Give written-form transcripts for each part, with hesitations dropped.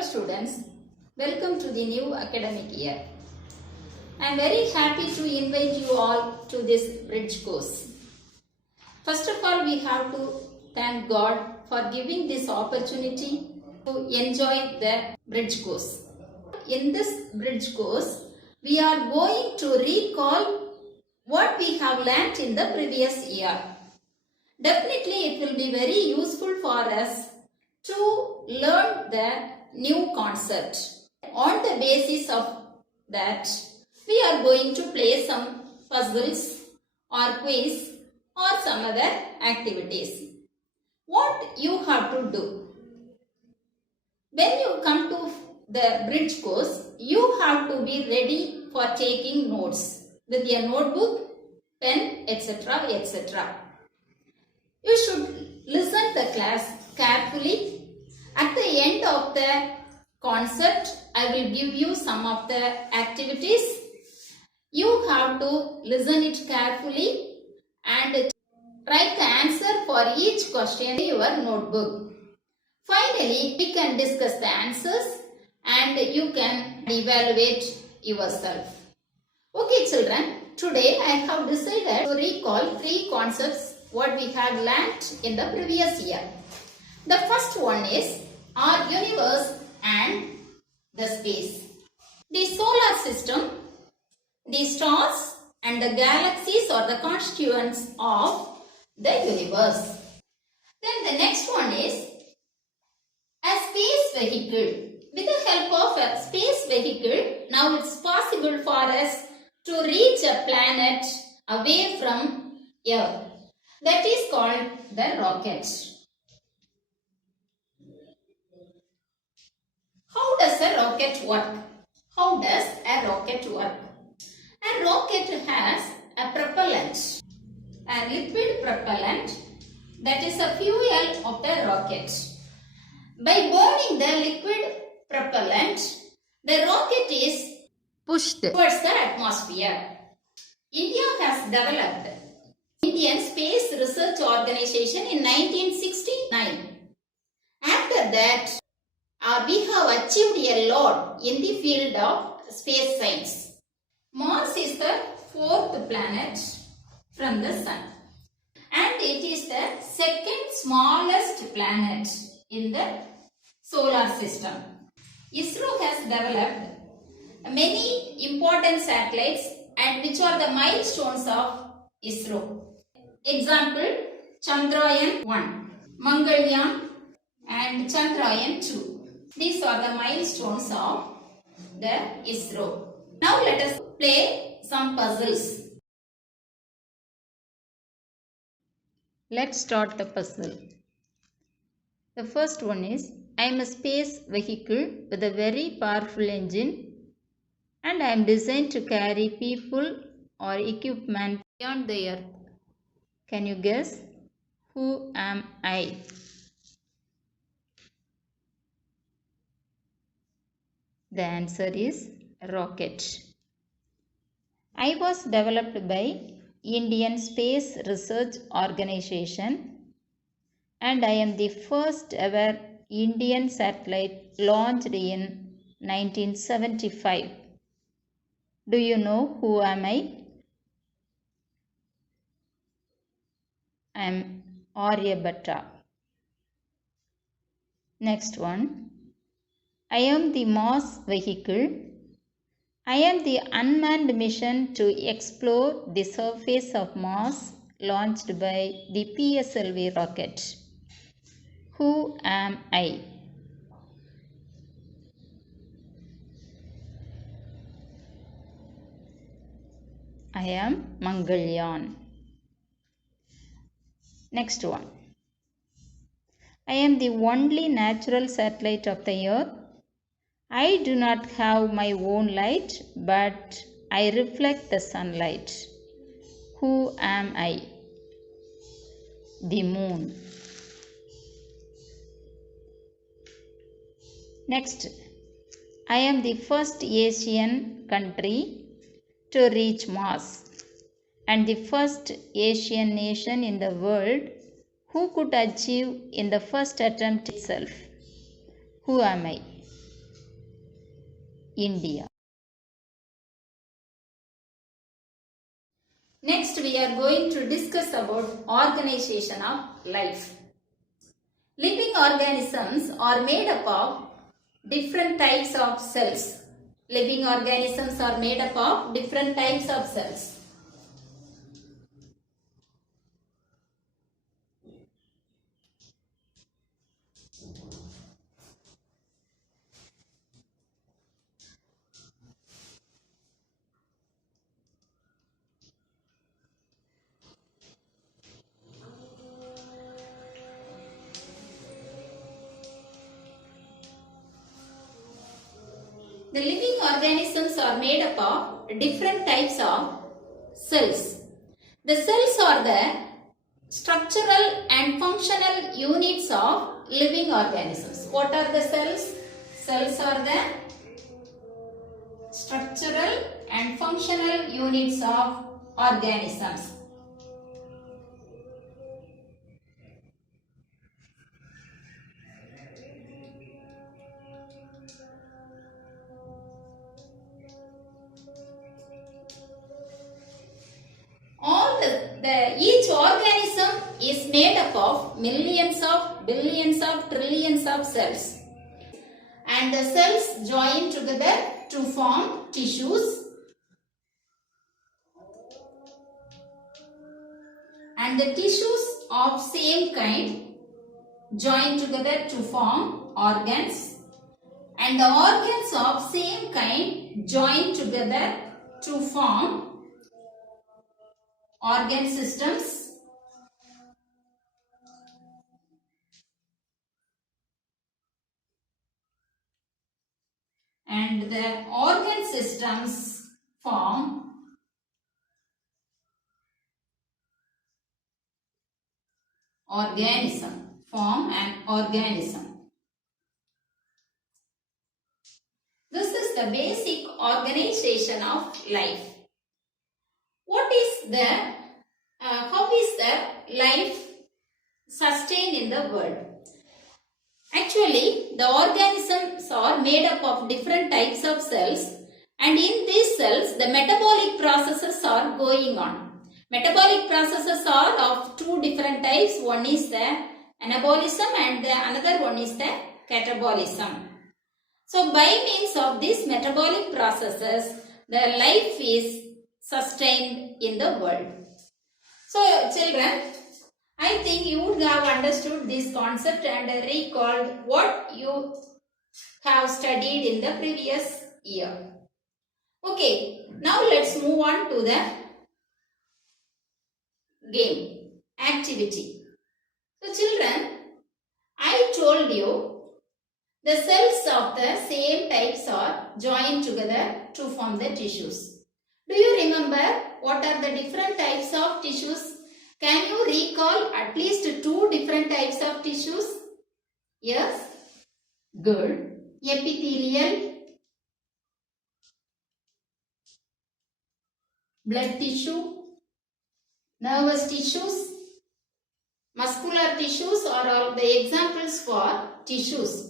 Hello students, welcome to the new academic year. I am very happy to invite you all to this bridge course. First of all, we have to thank God for giving this opportunity to enjoy the bridge course. In this bridge course, we are going to recall what we have learnt in the previous year. Definitely it will be very useful for us to learn the new concept. On the basis of that, we are going to play some puzzles or quiz or some other activities. What you have to do? When you come to the bridge course, you have to be ready for taking notes with your notebook, pen, etc. etc. You should listen the class carefully. At the end of the concept, I will give you some of the activities. You have to listen it carefully and write the answer for each question in your notebook. Finally, we can discuss the answers and you can evaluate yourself. Okay children, today I have decided to recall 3 concepts what we had learnt in the previous year. The first one is our universe and the space. The solar system, the stars and the galaxies are the constituents of the universe. Then the next one is a space vehicle. With the help of a space vehicle, now it's possible for us to reach a planet away from Earth. That is called the rocket. How does a rocket work? How does a rocket work? A rocket has a propellant, a liquid propellant that is a fuel of the rocket. By burning the liquid propellant, the rocket is pushed towards the atmosphere. India has developed Indian Space Research Organization in 1969. After that, we have achieved a lot in the field of space science. Mars is the 4th planet from the Sun and it is the 2nd smallest planet in the solar system. ISRO has developed many important satellites and which are the milestones of ISRO. Example, Chandrayaan 1, Mangalyaan and Chandrayaan 2. These are the milestones of the ISRO. Now let us play some puzzles. Let's start the puzzle. The first one is, I am a space vehicle with a very powerful engine and I am designed to carry people or equipment beyond the earth. Can you guess? Who am I? The answer is rocket. I was developed by Indian Space Research Organization and I am the first ever Indian satellite launched in 1975. Do you know who am I? I am Aryabhatta. Next one. I am the Mars vehicle. I am the unmanned mission to explore the surface of Mars launched by the PSLV rocket. Who am I? I am Mangalyaan. Next one. I am the only natural satellite of the Earth. I do not have my own light, but I reflect the sunlight. Who am I? The moon. Next, I am the first Asian country to reach Mars and the first Asian nation in the world who could achieve in the first attempt itself. Who am I? India. Next, we are going to discuss about organization of life. Living organisms are made up of different types of cells. Living organisms are made up of different types of cells. The living organisms are made up of different types of cells. The cells are the structural and functional units of living organisms. What are the cells? Cells are the structural and functional units of organisms. Each organism is made up of millions of, billions of, trillions of cells. And the cells join together to form tissues. And the tissues of same kind join together to form organs. And the organs of same kind join together to form organ systems. And the organ systems form an organism. This is the basic organization of life. How is the life sustained in the world? Actually, the organisms are made up of different types of cells, and in these cells, the metabolic processes are going on. Metabolic processes are of two different types. One is the anabolism and the another one is the catabolism. So, by means of these metabolic processes, the life is sustained in the world. So, children, I think you would have understood this concept and recalled what you have studied in the previous year. Okay, now let's move on to the game, activity. So, children, I told you the cells of the same types are joined together to form the tissues. Do you remember what are the different types of tissues? Can you recall at least two different types of tissues? Yes? Good. Epithelial, blood tissue, nervous tissues, muscular tissues are all the examples for tissues.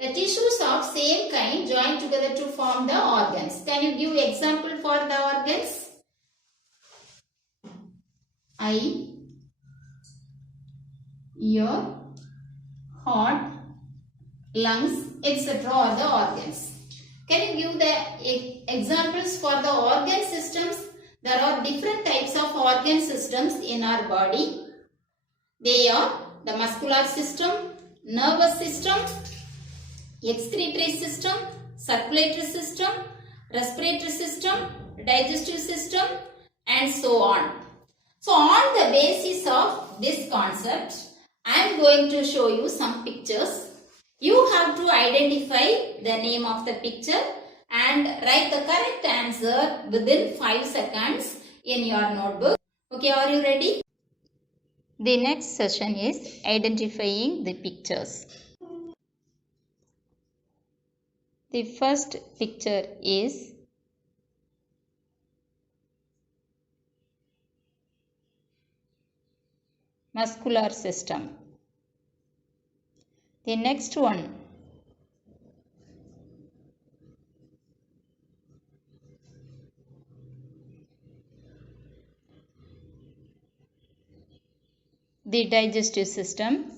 The tissues of same kind join together to form the organs. Can you give example for the organs? Eye, ear, heart, lungs, etc. are the organs. Can you give the examples for the organ systems? There are different types of organ systems in our body. They are the muscular system, nervous system, excretory system, circulatory system, respiratory system, digestive system, and so on. So, on the basis of this concept, I am going to show you some pictures. You have to identify the name of the picture and write the correct answer within 5 seconds in your notebook. Okay, are you ready? The next session is identifying the pictures. The first picture is muscular system. The next one the digestive system,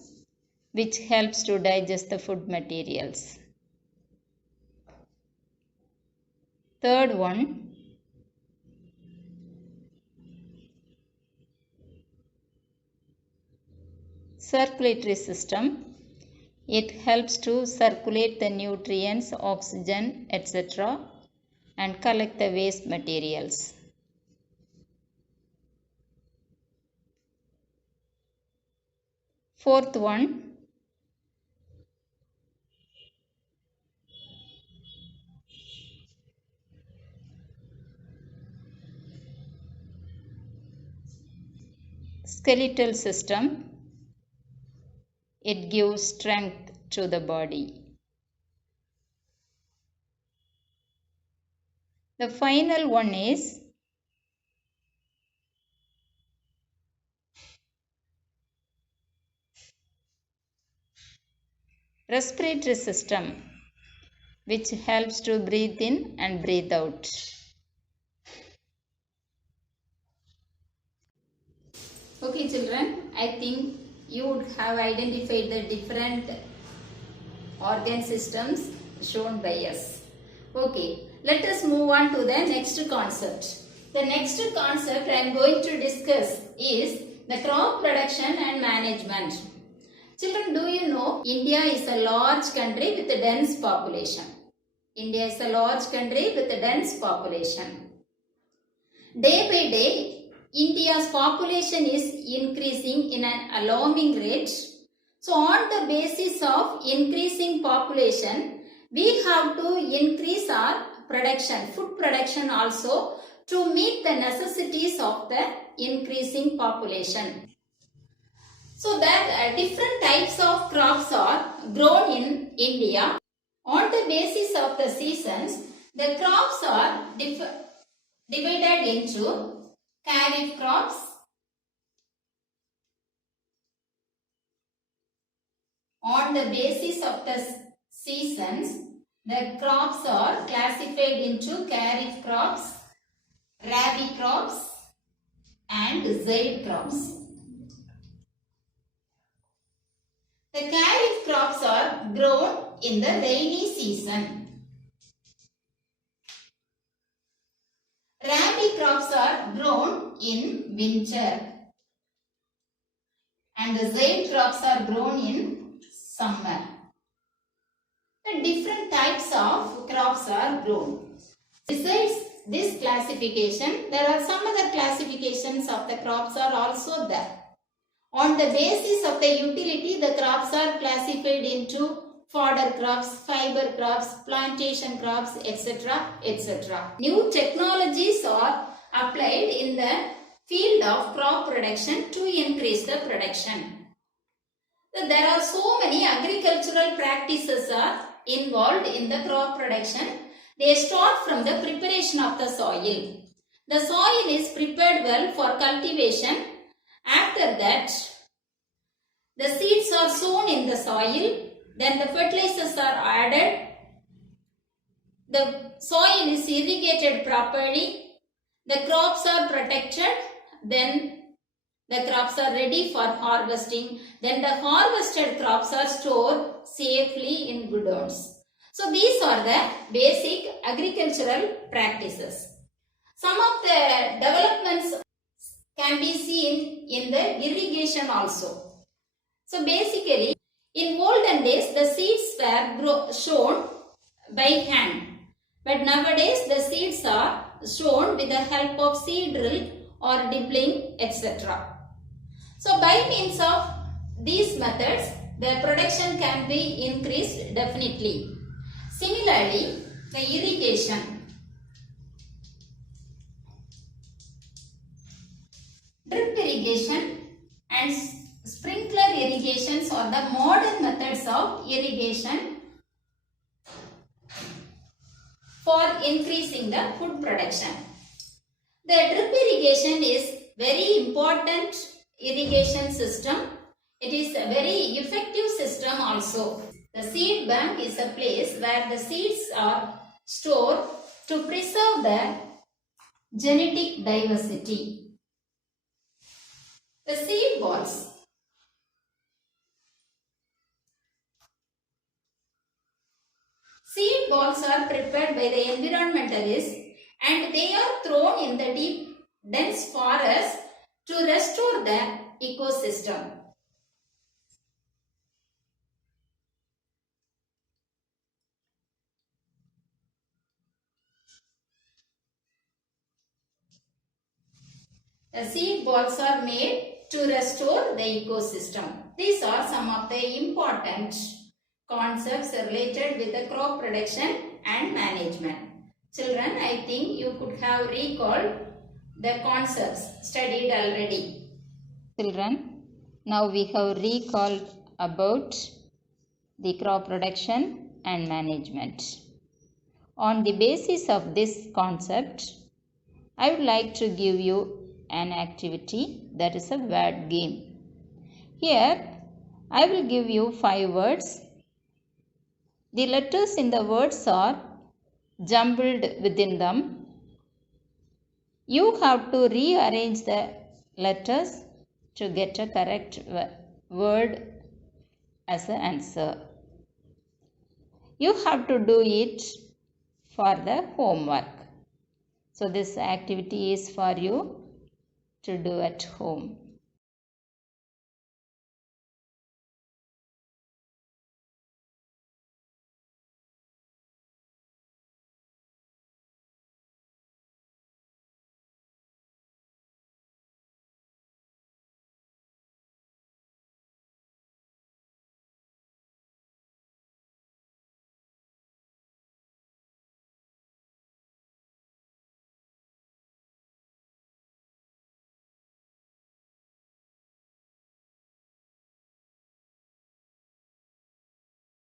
which helps to digest the food materials. Third one, circulatory system. It helps to circulate the nutrients, oxygen, etc. and collect the waste materials. Fourth one, skeletal system. It gives strength to the body. The final one is respiratory system, which helps to breathe in and breathe out. Okay children, I think you would have identified the different organ systems shown by us. Okay, let us move on to the next concept. The next concept I am going to discuss is the crop production and management. Children, do you know India is a large country with a dense population. India is a large country with a dense population. Day by day, India's population is increasing in an alarming rate. So, on the basis of increasing population, we have to increase our production, food production also, to meet the necessities of the increasing population. So, that different types of crops are grown in India. On the basis of the seasons, the crops are divided into kharif crops, on the basis of the seasons, the crops are classified into kharif crops, rabi crops and zaid crops. The kharif crops are grown in the rainy season. Rabi crops are grown in winter. And the zaid crops are grown in summer. The different types of crops are grown. Besides this classification, there are some other classifications of the crops are also there. On the basis of the utility, the crops are classified into fodder crops, fiber crops, plantation crops, etc. etc. New technologies are applied in the field of crop production to increase the production. So there are so many agricultural practices are involved in the crop production. They start from the preparation of the soil. The soil is prepared well for cultivation. After that, the seeds are sown in the soil. Then the fertilizers are added. The soil is irrigated properly. The crops are protected. Then the crops are ready for harvesting. Then the harvested crops are stored safely in godowns. So these are the basic agricultural practices. Some of the developments can be seen in the irrigation also. So basically, in olden days, the seeds were sown by hand. But nowadays, the seeds are sown with the help of seed drill or dibbling, etc. So by means of these methods, the production can be increased definitely. Similarly, the irrigation. Drip irrigation and sprinkler irrigations are the modern methods of irrigation for increasing the food production. The drip irrigation is very important irrigation system. It is a very effective system also. The seed bank is a place where the seeds are stored to preserve the genetic diversity. The seed balls. Seed balls are prepared by the environmentalists and they are thrown in the deep, dense forest to restore the ecosystem. The seed balls are made to restore the ecosystem. These are some of the important concepts related with the crop production and management. Children, I think you could have recalled the concepts studied already. Children, now we have recalled about the crop production and management. On the basis of this concept, I would like to give you an activity that is a word game. Here, I will give you 5 words. The letters in the words are jumbled within them. You have to rearrange the letters to get a correct word as an answer. You have to do it for the homework. So this activity is for you to do at home.